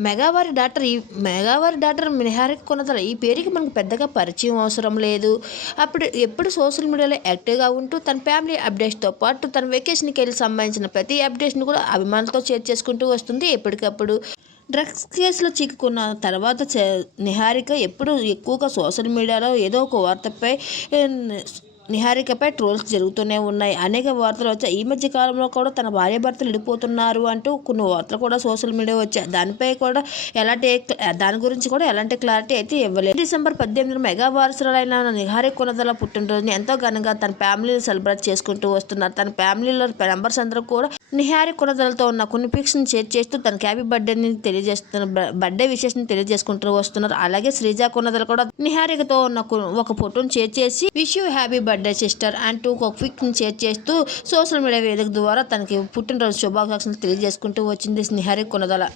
మెగావారి doctor ఈ మెగావారి doctor Niharika Konathala ఈ పేరుకి మనకు పెద్దగా పరిచయం అవసరం లేదు. అప్పుడు ఎప్పుడు సోషల్ మీడియాలో యాక్టివ్గా ఉంటూ తన ఫ్యామిలీ అప్డేట్స్తో పాటు తన వెకేషన్కి వెళ్ళి సంబంధించిన ప్రతి అప్డేట్స్ని కూడా అభిమానులతో షేర్ చేసుకుంటూ వస్తుంది ఎప్పటికప్పుడు. డ్రగ్స్ కేసులో చిక్కుకున్న తర్వాత చ- నిహారిక ఎప్పుడు ఎక్కువగా సోషల్ మీడియాలో ఏదో ఒక వార్తపై నిహారికపై ట్రోల్స్ జరుగుతూనే ఉన్నాయి. అనేక వార్తలు వచ్చాయి. ఈ మధ్య కాలంలో కూడా తన భార్య భర్తలు విడిపోతున్నారు అంటూ కొన్ని వార్తలు కూడా సోషల్ మీడియా వచ్చాయి. దానిపై కూడా ఎలాంటి దాని గురించి కూడా ఎలాంటి క్లారిటీ అయితే ఇవ్వలేదు. డిసెంబర్ పద్దెనిమిది మెగా వారసురాలైన నిహారిక కొనదల పుట్టినరోజుని ఎంతో ఘనంగా తన ఫ్యామిలీని సెలబ్రేట్ చేసుకుంటూ వస్తున్నారు. తన ఫ్యామిలీలో మెంబర్స్ అందరూ కూడా నిహారి కొనదలతో ఉన్న కొన్ని పిక్స్ని షేర్ చేస్తూ తన హ్యాపీ బర్త్డేని తెలియజేస్తున్న బర్త్డే విషెస్ని తెలియజేసుకుంటూ వస్తున్నారు. అలాగే శ్రీజా కొనదలు కూడా నిహారికతో ఉన్న ఒక ఫోటోని షేర్ చేసి wish you happy birthday sister అంటూ ఒక పిక్ని షేర్ చేస్తూ సోషల్ మీడియా వేదిక ద్వారా తనకి పుట్టినరోజు శుభాకాంక్షలు తెలియజేసుకుంటూ వచ్చింది స్నేహరి కొనదల.